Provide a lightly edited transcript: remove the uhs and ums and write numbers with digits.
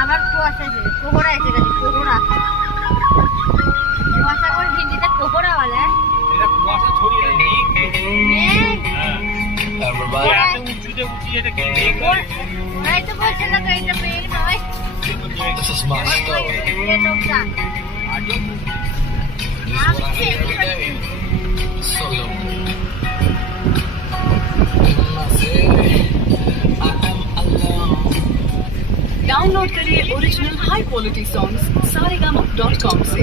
আবার কুয়াশা যে কোহরা এসে গেছে কোহরা কুয়াশা করে হিন্দিতে কোহরা বলে এটা কুয়াশা ছড়িয়ে নেই মেঘ এত উঁচুতে উঁচিয়ে এটা কি মেঘ ওরাই তো বলছে না তো এটা মেঘ নয় This is my story. ये लोकটা This is what I hear every day. So lonely. In my city, I am alone. Download करिए original high quality songs saregama.com से।